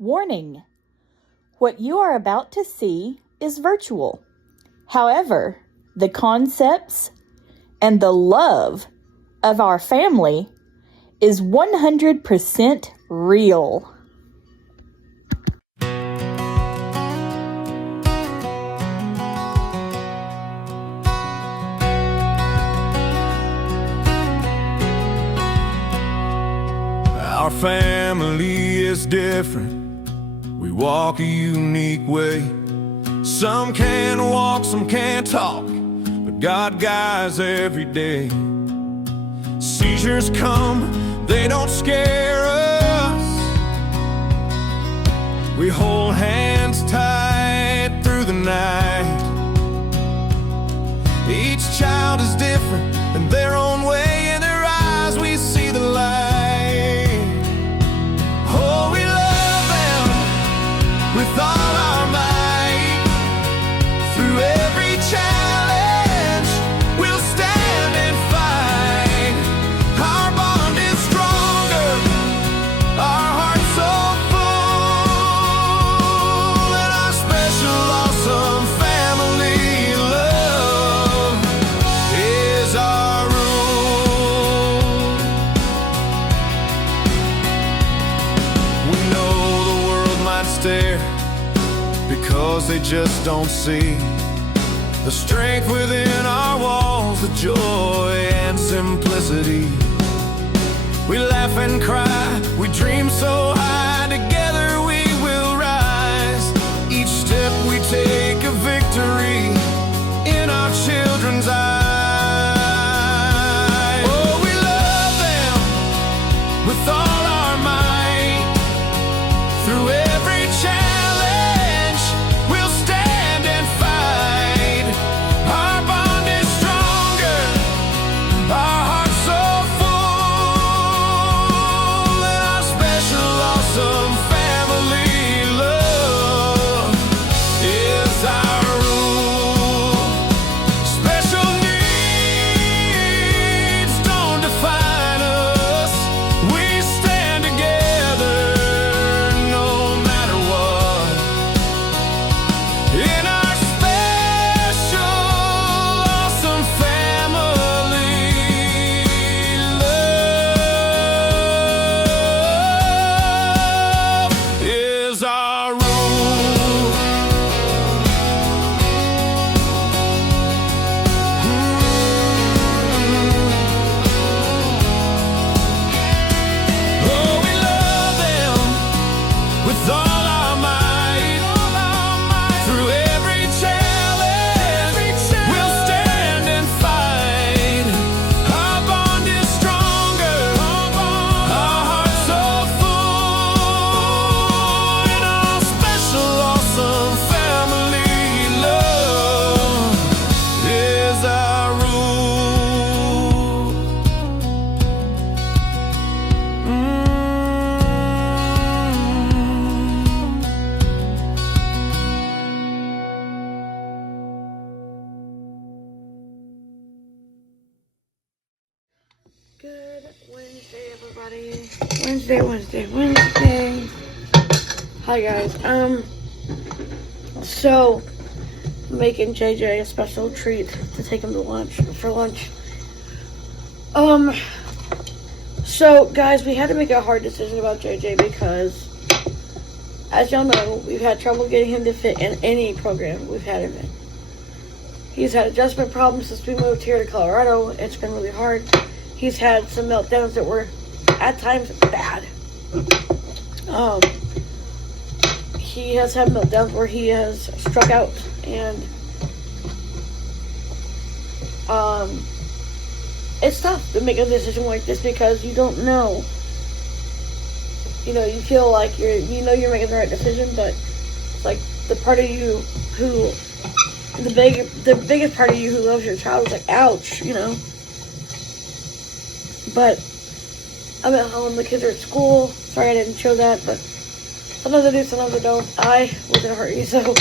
Warning: what you are about to see is virtual. However, the concepts and the love of our family is 100% real. Our family is different. We walk a unique way. Some can walk, some can't talk, but God guides every day. Seizures come, they don't scare us. We hold hands tight through the night. Each child is different in their own way. In their eyes we see the light. Oh, we love them with all our might. Through every challenge we'll stand and fight. Our bond is stronger, our hearts so full, and our special, awesome family love is our rule. We know the world might stare because they just don't see the strength within our walls, the joy and simplicity. We laugh and cry, we dream so high, together we will rise. Each step we take a victory in our children's eyes. Oh, we love them with all our might. Through every challenge we'll stand and fight. Our bond is stronger, our hearts so full, and our special, awesome family love is our rule. Special needs don't define us. We stand together no matter what. In our special, awesome family love is our rule. Oh, we love them with all our might. Through every challenge we'll stand and fight. Our bond is stronger, our hearts so full, and our special, awesome family love is our rule. Good Wednesday, everybody. Wednesday. Hi, guys. So, making JJ a special treat to take him to lunch, for lunch. So, guys, we had to make a hard decision about JJ because, as y'all know, we've had trouble getting him to fit in any program we've had him in. He's had adjustment problems since we moved here to Colorado. It's been really hard. He's had some meltdowns that were, at times, bad. He has had meltdowns where he has struck out, and it's tough to make a decision like this because you don't know. You know, you feel like you're making the right decision, but it's like the part of you who, the biggest part of you who loves your child is like, ouch, you know. But I'm at home, the kids are at school. Sorry I didn't show that, but sometimes I do, sometimes I don't. I was in a hurry, so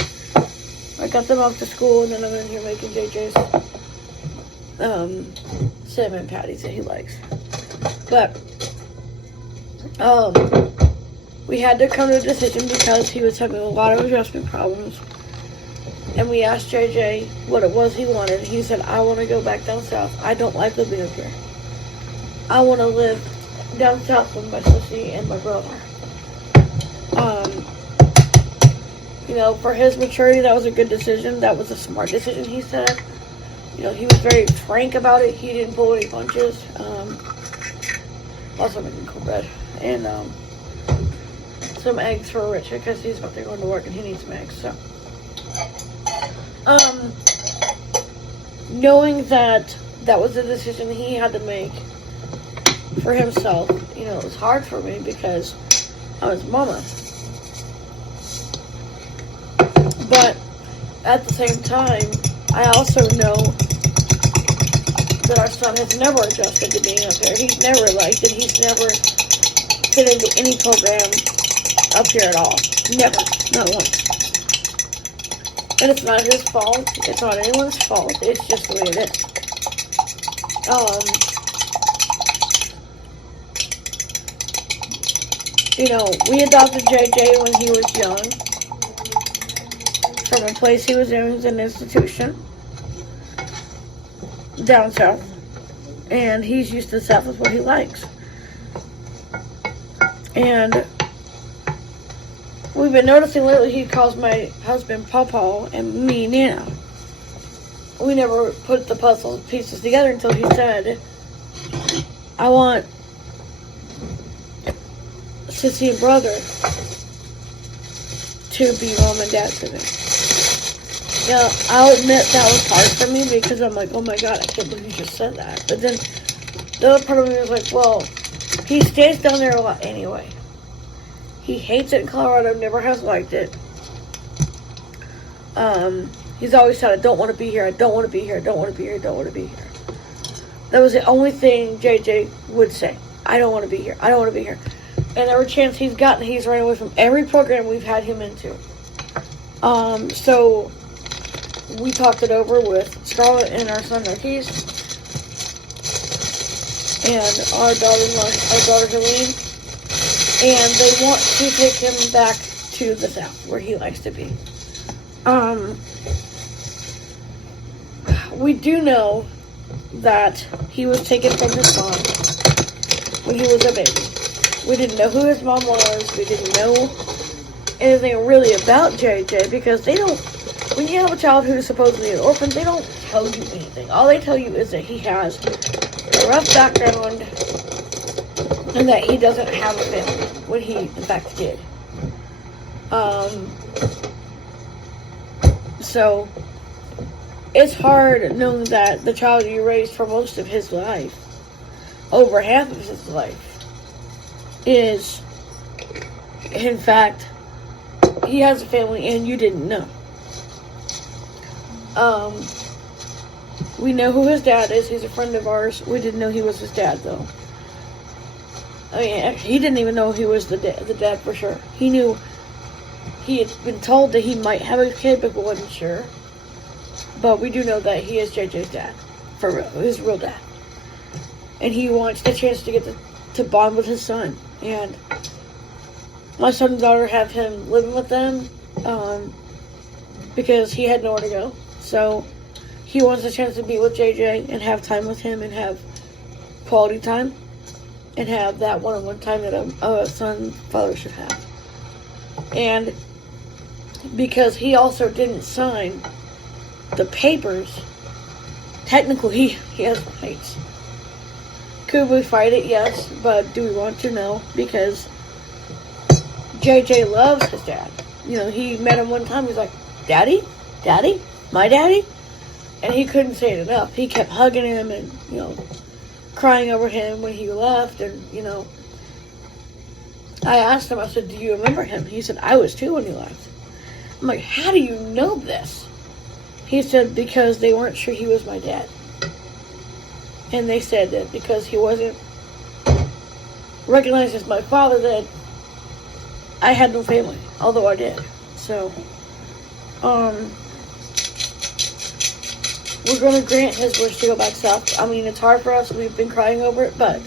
I got them off to school, and then I'm in here making JJ's cinnamon patties that he likes. But we had to come to a decision because he was having a lot of adjustment problems. And we asked JJ what it was he wanted. He said, I want to go back down south. I don't like living up here. I want to live down south with my sissy and my brother. You know, for his maturity, that was a good decision. That was a smart decision, he said. You know, he was very frank about it. He didn't pull any punches. Also making cornbread. And some eggs for Richard because he's about to go to work and he needs some eggs. So, knowing that that was a decision he had to make for himself, you know, it was hard for me because I was mama. But at the same time, I also know that our son has never adjusted to being up here. He's never liked it. He's never fit into any program up here at all. Never. Not once. And it's not his fault. It's not anyone's fault. It's just the way it is. You know, we adopted JJ when he was young. From a place he was in. It was an institution. Down south. And he's used to the south with what he likes. And we've been noticing lately he calls my husband Pawpaw and me Nana. We never put the puzzle pieces together until he said, I want Sissy and brother to be mom and dad to me. Yeah, I'll admit that was hard for me because I'm like, oh my god, I can't believe you just said that. But then the other part of me was like, well, he stays down there a lot anyway. He hates it in Colorado, never has liked it. He's always said, I don't want to be here, I don't want to be here, I don't want to be here, I don't want to be here. That was the only thing JJ would say. I don't want to be here, I don't want to be here. And every chance he's gotten, he's run away from every program we've had him into. So we talked it over with Scarlett and our son Marquise and our daughter Helene, and they want to take him back to the south where he likes to be. We do know that he was taken from his mom when he was a baby. We didn't know who his mom was. We didn't know anything really about JJ because they don't. When you have a child who is supposedly an orphan, they don't tell you anything. All they tell you is that he has a rough background and that he doesn't have a family, when he in fact did. So it's hard knowing that the child you raised for most of his life, over half of his life, is in fact he has a family and you didn't know. We know who his dad is. He's a friend of ours. We didn't know he was his dad, though. I mean, he didn't even know he was the dad for sure. He knew he had been told that he might have a kid, but wasn't sure. But we do know that he is JJ's dad, for real, his real dad. And he wants the chance to get to bond with his son. And my son and daughter have him living with them, because he had nowhere to go. So he wants a chance to be with JJ and have time with him and have quality time and have that one-on-one time that a son and father should have. And because he also didn't sign the papers, technically he has rights. Could we fight it? Yes. But do we want to? No. Because JJ loves his dad. You know, he met him one time. He's like, Daddy? Daddy? My daddy? And he couldn't say it enough. He kept hugging him and, you know, crying over him when he left. And, you know, I asked him, I said, do you remember him? He said, I was too when he left. I'm like, how do you know this? He said, because they weren't sure he was my dad. And they said that because he wasn't recognized as my father, that I had no family, although I did. So, we're going to grant his wish to go back south. I mean, it's hard for us. We've been crying over it, but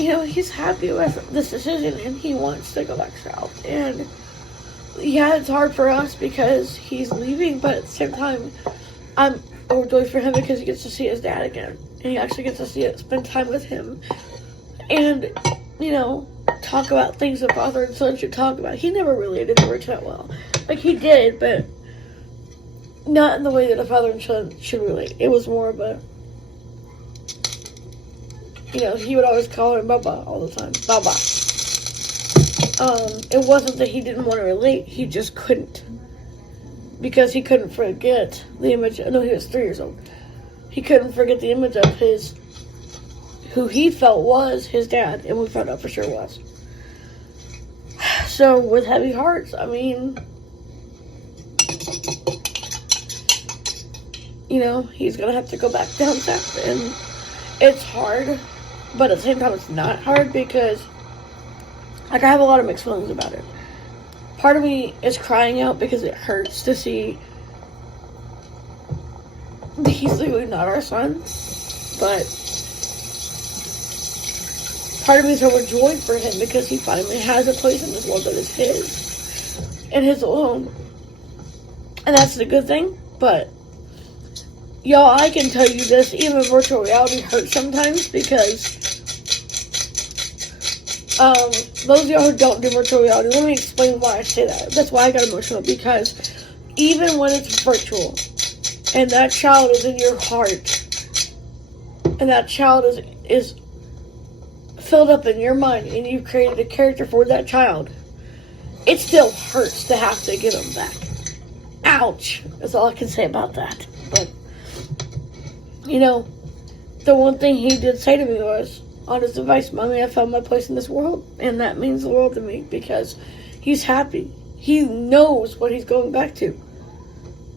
he's happy with this decision and he wants to go back south. And yeah, it's hard for us because he's leaving, but at the same time, I'm overjoyed for him because he gets to see his dad again. And he actually gets to spend time with him. And, talk about things a father and son should talk about. He never related to Rich that well. Like, he did, but not in the way that a father and son should relate. It was more of a, he would always call her Baba all the time. Baba. It wasn't that he didn't want to relate. He just couldn't. Because he couldn't forget the image. No, he was 3 years old. He couldn't forget the image of who he felt was his dad. And we found out for sure was. So, with heavy hearts, he's going to have to go back down south. And it's hard. But at the same time, it's not hard because, I have a lot of mixed feelings about it. Part of me is crying out because it hurts to see he's literally not our son. But part of me is overjoyed for him because he finally has a place in this world that is his and his alone. And that's the good thing. But, y'all, I can tell you this, even virtual reality hurts sometimes because those of y'all who don't do virtual reality, let me explain why I say that. That's why I got emotional, because even when it's virtual, and that child is in your heart, and that child is filled up in your mind, and you've created a character for that child, it still hurts to have to give them back. Ouch! That's all I can say about that. But, the one thing he did say to me was, on his advice, Mommy, I found my place in this world. And that means the world to me because he's happy. He knows what he's going back to.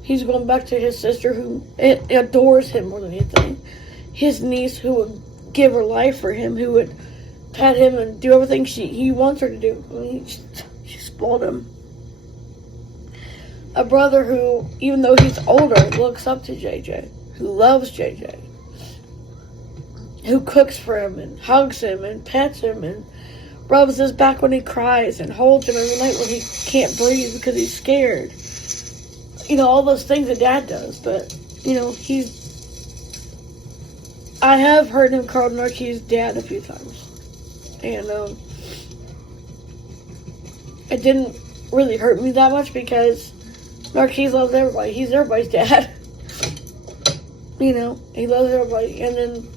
He's going back to his sister who adores him more than anything. His niece who would give her life for him, who would pet him and do everything he wants her to do. She spoiled him. A brother who, even though he's older, looks up to JJ. Who loves JJ. Who cooks for him and hugs him and pets him and rubs his back when he cries and holds him every night when he can't breathe because he's scared. All those things that Dad does. But, I have heard him call Narkee's dad a few times. And, it didn't really hurt me that much because Narkee loves everybody. He's everybody's dad. He loves everybody. And then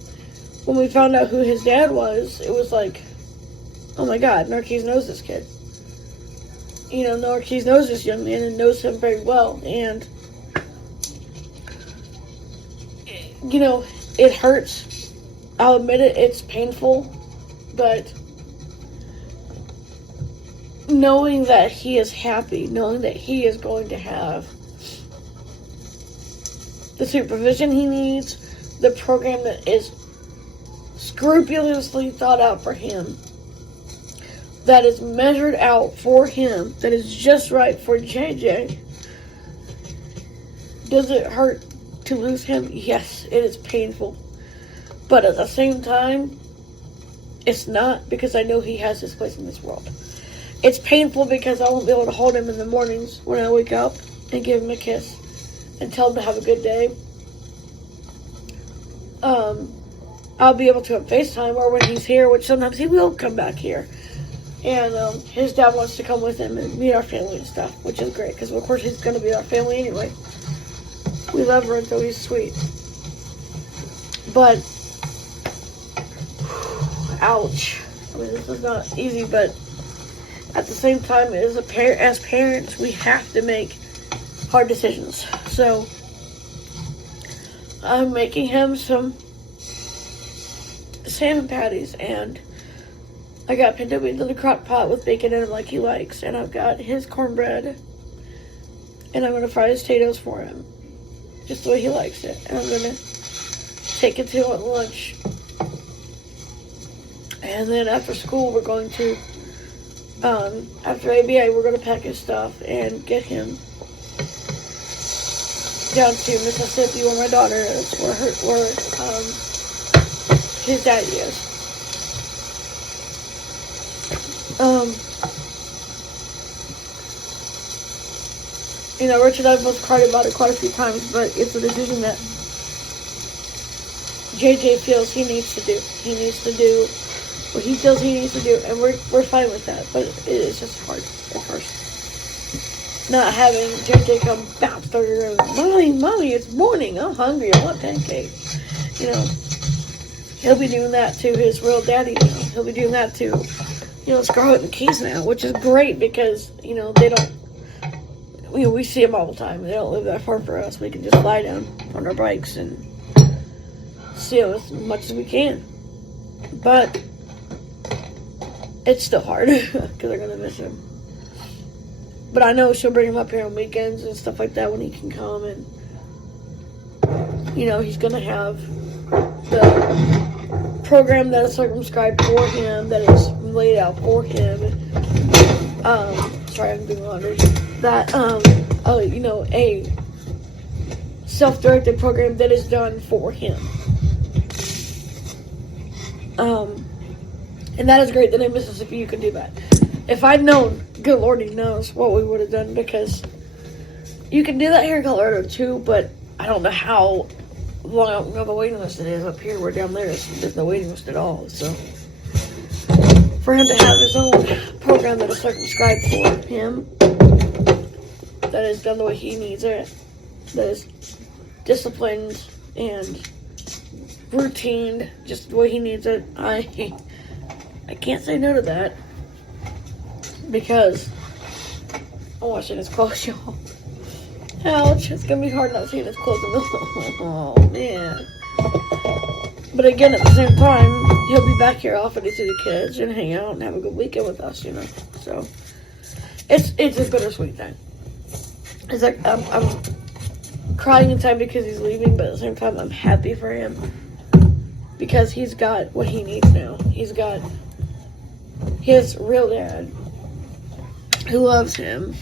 when we found out who his dad was, it was like, oh my God, Narkees knows this kid. Narkees knows this young man and knows him very well. And, it hurts. I'll admit it, it's painful. But knowing that he is happy, knowing that he is going to have the supervision he needs, the program that is scrupulously thought out for him, that is measured out for him, that is just right for JJ. Does it hurt to lose him? Yes, it is painful. But at the same time, it's not, because I know he has his place in this world. It's painful because I won't be able to hold him in the mornings when I wake up and give him a kiss and tell him to have a good day. I'll be able to have FaceTime, or when he's here, which sometimes he will come back here. And his dad wants to come with him and meet our family and stuff, which is great, because of course he's going to be our family anyway. We love her until he's sweet. But, ouch. This is not easy, but at the same time, as parents, we have to make hard decisions. So, I'm making him some salmon patties, and I got pinto beans in the crock pot with bacon in it like he likes, and I've got his cornbread, and I'm going to fry his potatoes for him, just the way he likes it, and I'm going to take it to him at lunch. And then after school, we're going to, after ABA, we're going to pack his stuff and get him down to Mississippi where my daughter is, where his daddy is. You know, Rich and I both cried about it quite a few times, but it's a decision that JJ feels he needs to do. He needs to do what he feels he needs to do, and we're fine with that. But it is just hard at first. Not having JJ come bounce through your room. Mommy, it's morning. I'm hungry. I want pancakes. You know, he'll be doing that to his real daddy now. He'll be doing that to, you know, Scarlett and Keys now, which is great because, you know, they don't, we see them all the time. They don't live that far for us. We can just fly down on our bikes and see them as much as we can. But it's still hard because they're going to miss him. But I know she'll bring him up here on weekends and stuff like that when he can come. And, you know, he's going to have the program that is circumscribed for him, that is laid out for him. Sorry, I'm doing laundry. That, you know, a self-directed program that is done for him. And that is great that in Mississippi you can do that. If I'd known, good Lord, he knows what we would have done, because you can do that here in Colorado too, but I don't know how long of a waiting list it is up here. Where down there there's no waiting list at all. So for him to have his own program that is circumscribed for him, that is done the way he needs it, that is disciplined and routine just the way he needs it, I can't say no to that, because I'm watching his clothes, y'all. Ouch, it's gonna be hard not seeing his clothes in the oh man. But again, at the same time, he'll be back here often to see the kids and hang out and have a good weekend with us, you know. So it's a bittersweet thing. It's like I'm crying inside because he's leaving, but at the same time I'm happy for him because he's got what he needs now. He's got his real dad who loves him,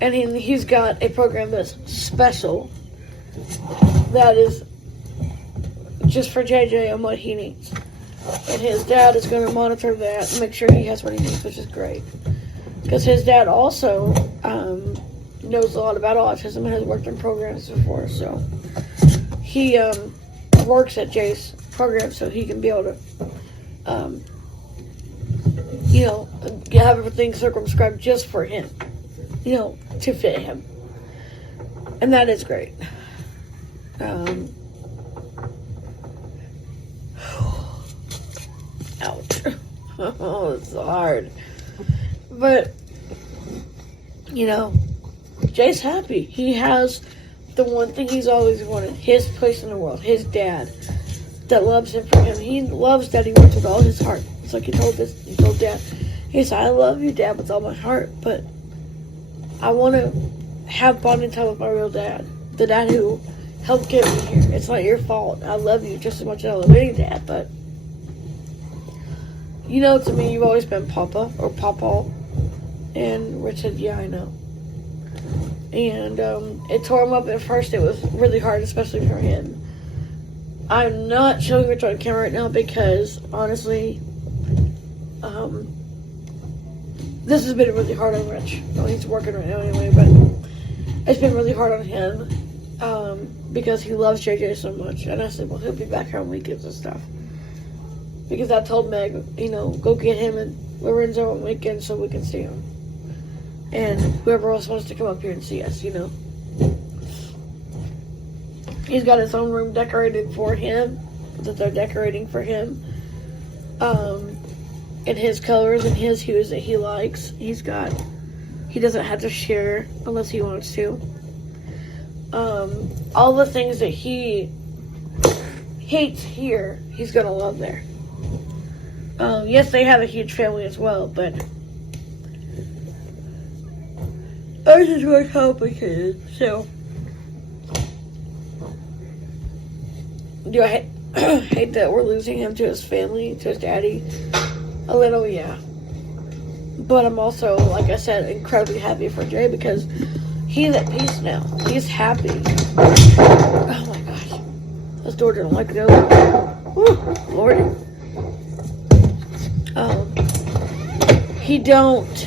and he's got a program that's special, that is just for JJ and what he needs. And his dad is going to monitor that and make sure he has what he needs, which is great. Because his dad also knows a lot about autism and has worked in programs before. So he works at Jay's program so he can be able to, you know, have everything circumscribed just for him, you know, to fit him. And that is great. Ouch. Oh, it's hard. But, you know, Jay's happy. He has the one thing he's always wanted, his place in the world, his dad that loves him for him. He loves Daddy Rich with all his heart. It's like he told Dad. He said, I love you, Dad, with all my heart, but I want to have bonding time with my real dad. The dad who helped get me here. It's not your fault. I love you just as much as I love any dad, but you know, to me, you've always been Papa or Pawpaw. And Rich said, yeah, I know. And it tore him up at first. It was really hard, especially for him. I'm not showing Rich on camera right now because, honestly, this has been really hard on Rich. Well, he's working right now anyway, but it's been really hard on him because he loves JJ so much. And I said, well, he'll be back here on weekends and stuff. Because I told Meg, you know, go get him and Lorenzo on weekends so we can see him. And whoever else wants to come up here and see us, you know. He's got his own room decorated for him, that they're decorating for him. In his colors and his hues that he likes. He doesn't have to share unless he wants to. All the things that he hates here, he's gonna love there. Yes, they have a huge family as well, but ours is more complicated, so. Do I hate that we're losing him to his family, to his daddy? A little, yeah. But I'm also, like I said, incredibly happy for Jay because he's at peace now. He's happy. Oh my gosh. This door didn't like it open. Woo, Lordy. he don't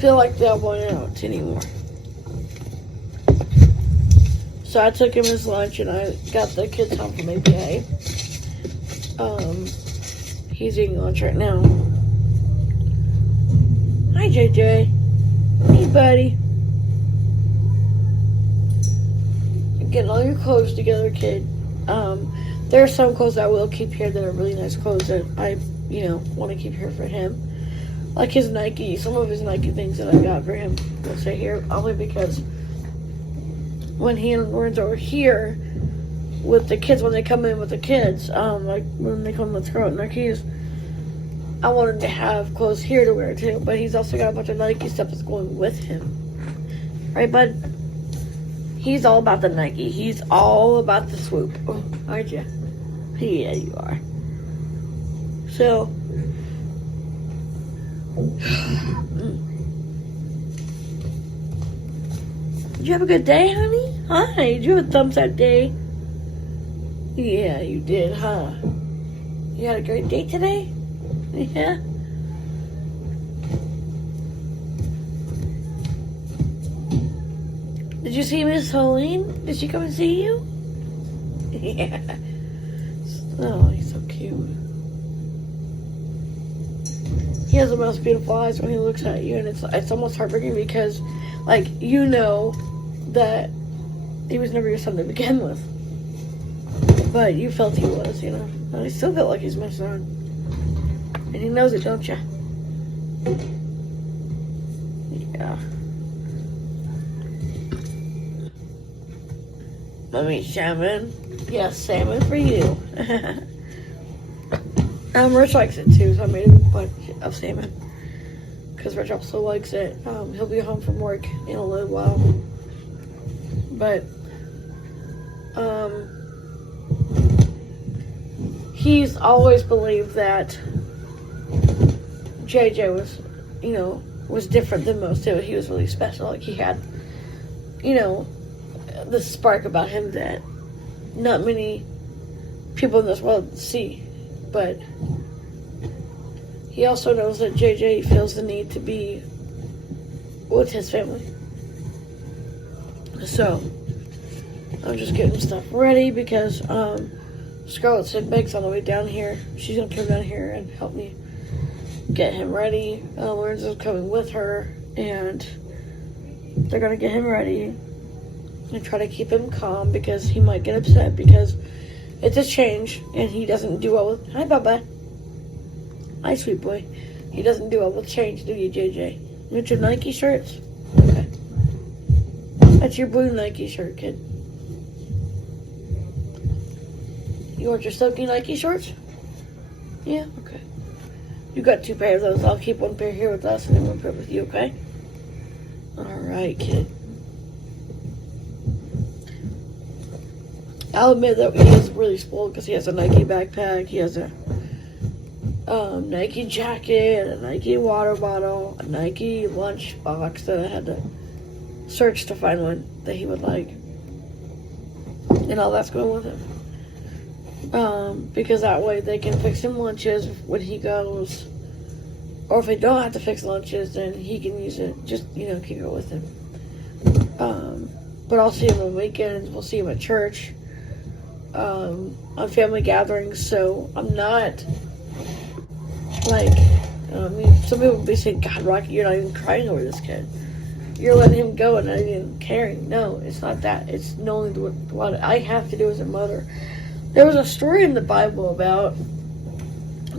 feel like they're going out anymore. So I took him his lunch and I got the kids home from APA. He's eating lunch right now. Hi, JJ. Hey, buddy. Getting all your clothes together, kid. There are some clothes I will keep here that are really nice clothes that I, want to keep here for him. Like his Nike, some of his Nike things that I got for him will stay here, only because when he and Lauren's are here with the kids, when they come in with the kids, like when they come with throw in their keys, I wanted to have clothes here to wear too, but he's also got a bunch of Nike stuff that's going with him. Right, bud? He's all about the Nike. He's all about the swoop. Oh, aren't you? Yeah, you are. So, did you have a good day, honey? Hi, did you have a thumbs up day? Yeah, you did, huh? You had a great day today? Yeah? Did you see Miss Helene? Did she come and see you? Yeah. Oh, he's so cute. He has the most beautiful eyes when he looks at you, and it's almost heartbreaking because, like, that he was never your son to begin with. But you felt he was, And I still feel like he's my son. And he knows it, don't you? Yeah. Mommy, salmon. Yes, salmon for you. Rich likes it too, so I made him a bunch of salmon. Because Rich also likes it. He'll be home from work in a little while. But, he's always believed that JJ was different than most too. He was really special. Like, he had, this spark about him that not many people in this world see. But he also knows that JJ feels the need to be with his family. So, I'm just getting stuff ready because Scarlett said Meg's on the way down here. She's going to come down here and help me get him ready. Lorenzo's coming with her, and they're going to get him ready and try to keep him calm because he might get upset because it's a change and he doesn't do well with... Hi, Bubba. Hi, sweet boy. He doesn't do well with change, do you, JJ? You want your Nike shirts? Okay. That's your blue Nike shirt, kid. You want your silky Nike shorts? Yeah, okay. You got 2 pairs of those. I'll keep 1 pair here with us and then 1 pair with you, okay? Alright, kid. I'll admit that he is really spoiled because he has a Nike backpack, he has a Nike jacket, a Nike water bottle, a Nike lunch box that I had to search to find one that he would like. And all that's going with him. Because that way they can fix him lunches when he goes. Or if they don't have to fix lunches, then he can use it. Just, keep it with him. But I'll see him on weekends. We'll see him at church. On family gatherings. So I'm not, some people would be saying, God, Rocky, you're not even crying over this kid. You're letting him go and not even caring. No, it's not that. It's knowing what I have to do as a mother. There was a story in the Bible about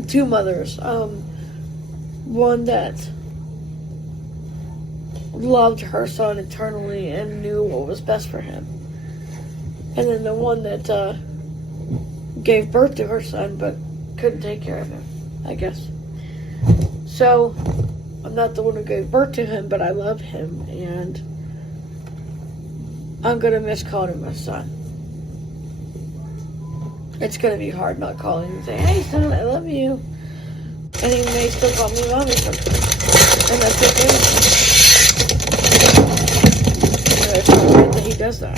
2 mothers. One that loved her son eternally and knew what was best for him. And then the one that gave birth to her son but couldn't take care of him, I guess. So, I'm not the one who gave birth to him, but I love him, and I'm going to miss calling him my son. It's going to be hard not calling him and saying, hey, son, I love you. And he may still call me mommy sometimes. And that's okay. And it's not right that he does that.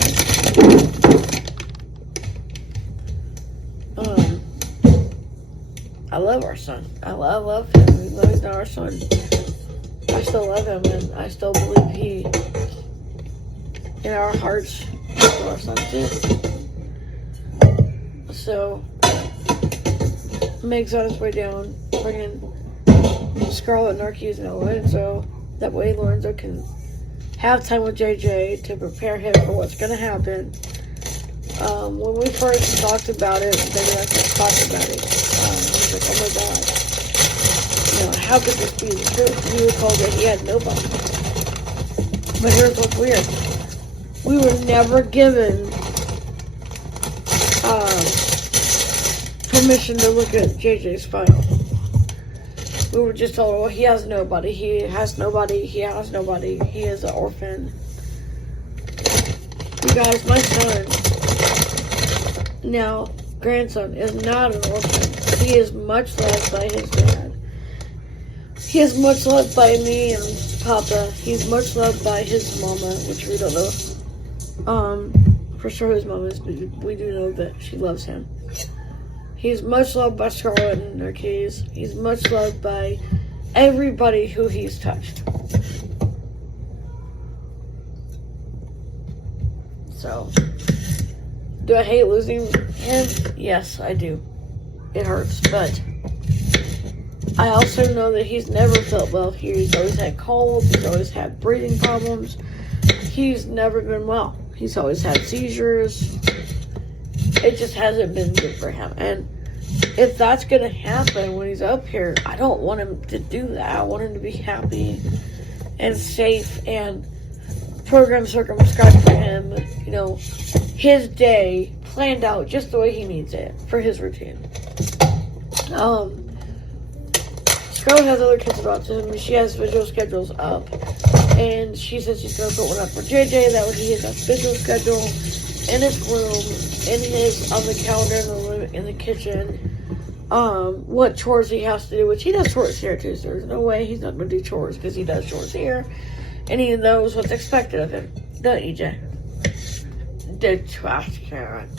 I love our son. I love him. Even though he's not our son. I still love him, and I still believe he, in our hearts, is our son too. So, Meg's on his way down, bringing Scarlett and Narkeys and Ellen, so that way Lorenzo can have time with JJ to prepare him for what's going to happen. When we first talked about it, David and I first talked about it, he was like, oh my God, you know, how could this be the truth? He was told that he had nobody. But here's what's weird. We were never given permission to look at JJ's file. We were just told, well, he has nobody, he has nobody, he has nobody, he is an orphan. You guys, my son, now grandson, is not an orphan. He is much loved by his dad. He is much loved by me and Papa. He's much loved by his mama, which we don't know for sure his mom is, but we do know that she loves him. He's much loved by Scarlett and Narkeys. He's much loved by everybody who he's touched. So, do I hate losing him? Yes, I do. It hurts, but I also know that he's never felt well. He's always had colds. He's always had breathing problems. He's never been well. He's always had seizures. It just hasn't been good for him. And if that's going to happen when he's up here, I don't want him to do that. I want him to be happy and safe and program circumscribed for him. You know, his day planned out just the way he needs it for his routine. Scarlett has other kids with autism. She has visual schedules up. And she says she's going to put one up for JJ. That way he has a visual schedule in his room, on the calendar, in the kitchen, what chores he has to do, which he does chores here too, so there's no way he's not going to do chores, because he does chores here, and he knows what's expected of him. Don't you, Jay? The trash can.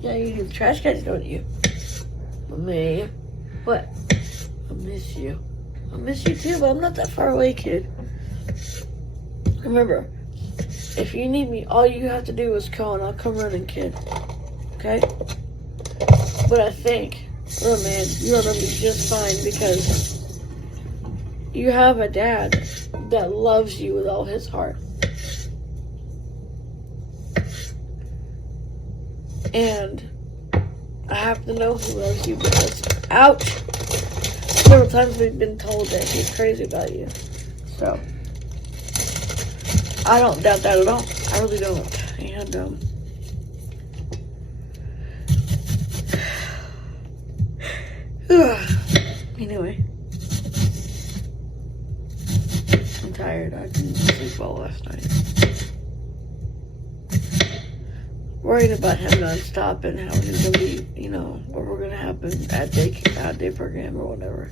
Yeah, you do the trash cans, don't you? Me? What? I miss you. I miss you too, but I'm not that far away, kid. Remember, if you need me, all you have to do is call and I'll come running, kid. Okay? But I think, oh man, you're gonna be just fine, because you have a dad that loves you with all his heart. And I have to know he loves you, because, ouch! Several times we've been told that he's crazy about you. So, I don't doubt that at all. I really don't. And, anyway. I'm tired. I didn't sleep well last night. Worried about him nonstop and how he's going to be, you know, what we're going to happen at day program or whatever.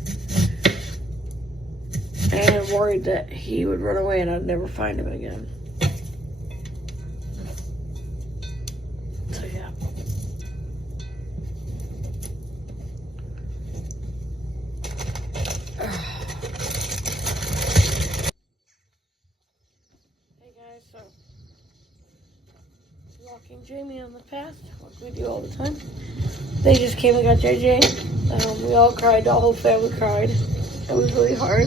And worried that he would run away and I'd never find him again. So yeah. Hey guys, so walking Jamie on the path, like we do all the time. They just came and got JJ. We all cried, the whole family cried. It was really hard.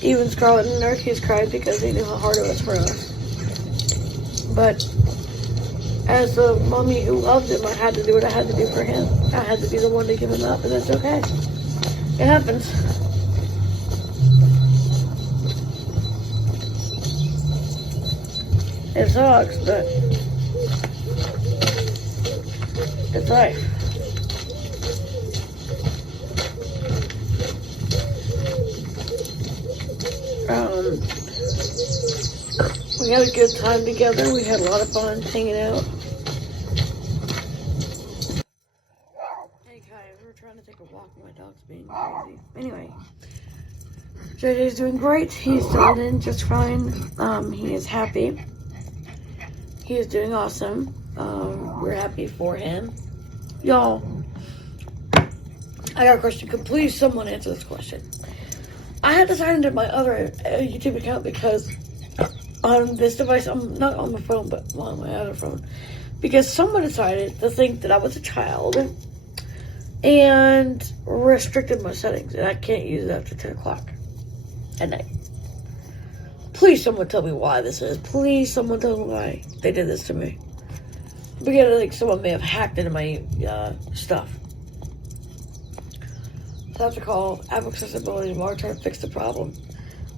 Even Scarlett and Narkeys cried because they knew how hard it was for us. But as the mommy who loved him, I had to do what I had to do for him. I had to be the one to give him up, and that's okay. It happens. It sucks, but it's life. We had a good time together. We had a lot of fun hanging out. Hey guys, we're trying to take a walk. My dog's being crazy. Anyway, JJ's doing great. He's settled in just fine. He is happy. He is doing awesome. We're happy for him. Y'all, I got a question. Could please someone answer this question? I had to sign into my other YouTube account because on this device, I'm not on my phone, but on my other phone, because someone decided to think that I was a child and restricted my settings, and I can't use it after 10 o'clock at night. Please, someone tell me why this is. Please, someone tell me why they did this to me. Because I think someone may have hacked into my stuff. So I have to call App Accessibility tomorrow, try to fix the problem.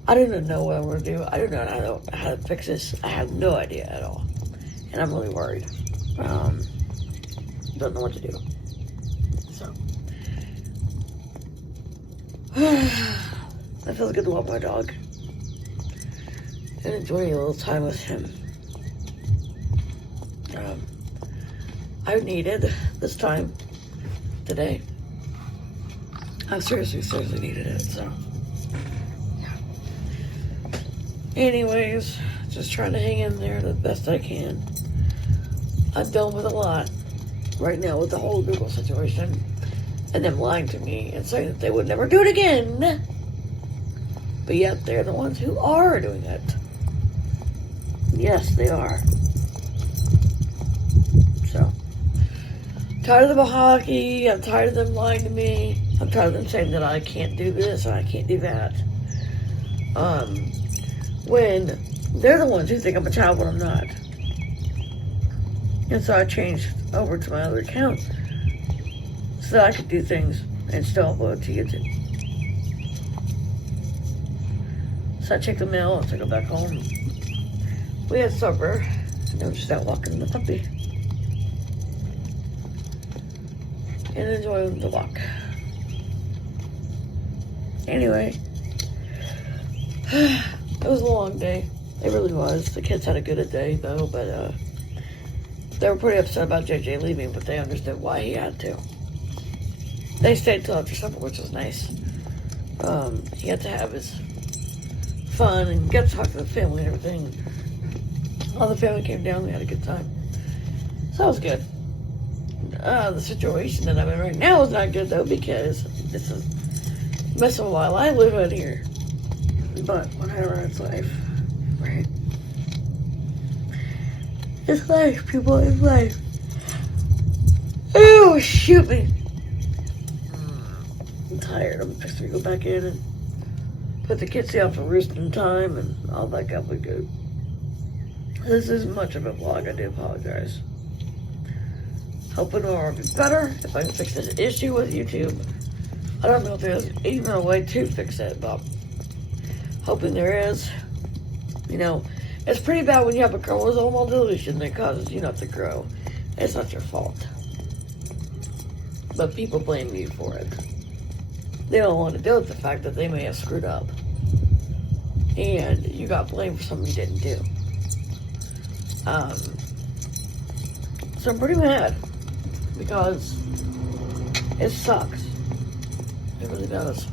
I don't even know what I'm going to do. I don't know how to fix this. I have no idea at all. And I'm really worried. Don't know what to do. So. It feels good to walk my dog. And enjoy a little time with him. I needed this time today. I seriously needed it, so. Anyways, just trying to hang in there the best I can. I'm dealing with a lot right now with the whole Google situation and them lying to me and saying that they would never do it again. But yet they're the ones who are doing it. Yes, they are. So, tired of the hockey. I'm tired of them lying to me. I'm tired of them saying that I can't do this and I can't do that. When they're the ones who think I'm a child when I'm not. And so I changed over to my other account so that I could do things and still upload to YouTube. So I checked the mail as I go back home. We had supper, and I was just out walking the puppy. And enjoying the walk. Anyway. It was a long day. It really was. The kids had a good day, though, but they were pretty upset about JJ leaving, but they understood why he had to. They stayed till after supper, which was nice. He had to have his fun and get to talk to the family and everything. All the family came down. We had a good time. So that was good. The situation that I'm in right now is not good, though, because this is messing with my livelihood here. But whatever, it's life, right? It's life, people, it's life. Oh, shoot me. I'm tired. I'm just gonna go back in and put the kids down for roosting time and all that gobbly good. This isn't much of a vlog, I do apologize. Hoping tomorrow will be better if I can fix this issue with YouTube. I don't know if there's even a way to fix it, but hoping there is. You know, it's pretty bad when you have a chromosomal deletion that causes you not to grow. It's not your fault. But people blame you for it. They don't want to deal with the fact that they may have screwed up. And you got blamed for something you didn't do. So I'm pretty mad. Because it sucks. It really does.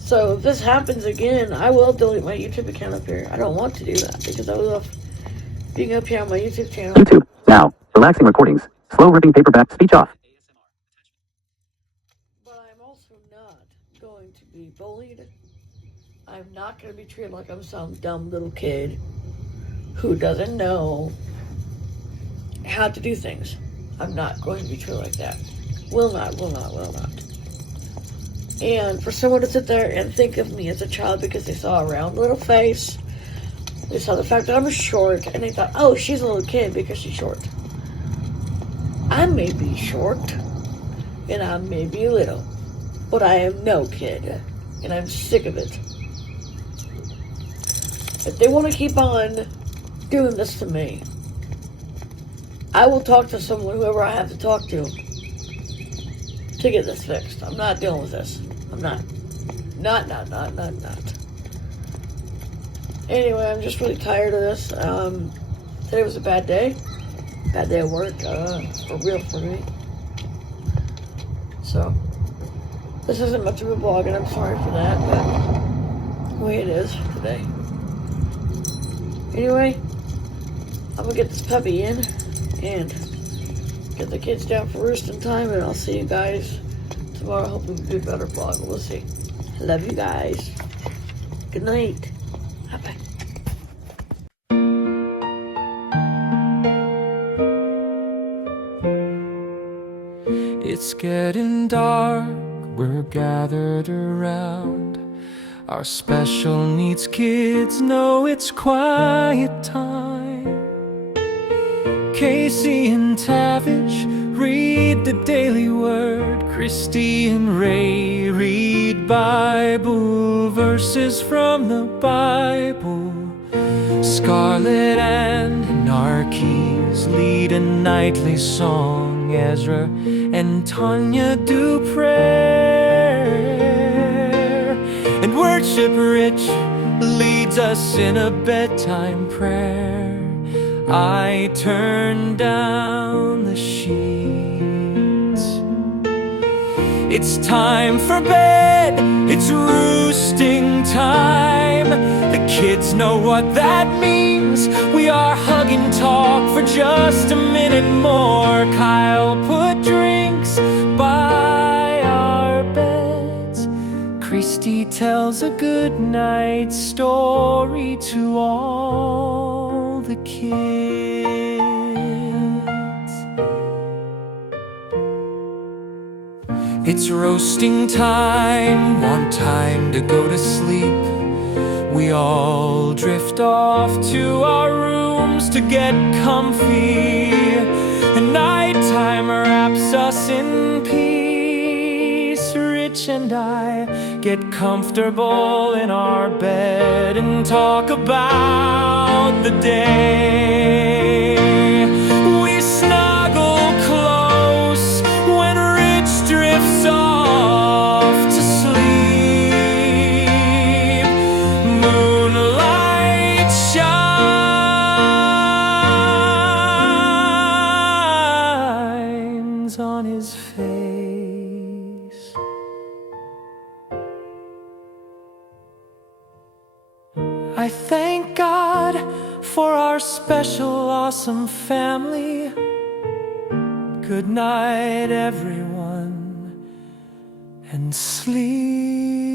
So if this happens again, I will delete my YouTube account up here. I don't want to do that because I love being up here on my YouTube channel. YouTube. Now, relaxing recordings. Slow ripping paperback speech off. But I'm also not going to be bullied. I'm not going to be treated like I'm some dumb little kid who doesn't know how to do things. I'm not going to be treated like that. Will not. And for someone to sit there and think of me as a child because they saw a round little face, they saw the fact that I'm short, and they thought, oh, she's a little kid because she's short. I may be short, and I may be little, but I am no kid, and I'm sick of it. If they want to keep on doing this to me, I will talk to someone, whoever I have to talk to get this fixed. I'm not dealing with this. I'm not. Not. Anyway, I'm just really tired of this. Today was a bad day. Bad day at work, for real for me. So, this isn't much of a vlog, and I'm sorry for that, but the way it is today. Anyway, I'm gonna get this puppy in and get the kids down for roosting time, and I'll see you guys tomorrow hopefully will be a better vlog. We'll see. I love you guys. Good night. Bye-bye. It's getting dark, we're gathered around. Our special needs kids know it's quiet time. Casey and Tavish read the Daily Word. Christy and Ray read Bible verses from the Bible. Scarlett and Narkees lead a nightly song. Ezra and Tanya do prayer, and Worship Rich leads us in a bedtime prayer. I turn down the sheets. It's time for bed, it's roosting time. The kids know what that means. We are hug and talk for just a minute more. Kyle put drinks by our beds. Christy tells a good night story to all the kids. It's roasting time, want time to go to sleep. We all drift off to our rooms to get comfy. And nighttime wraps us in peace. Rich and I get comfortable in our bed and talk about the day. We snuggle close when Rich drifts off to sleep. Moonlight shines on his face. I thank God for our special, awesome family. Good night, everyone, and sleep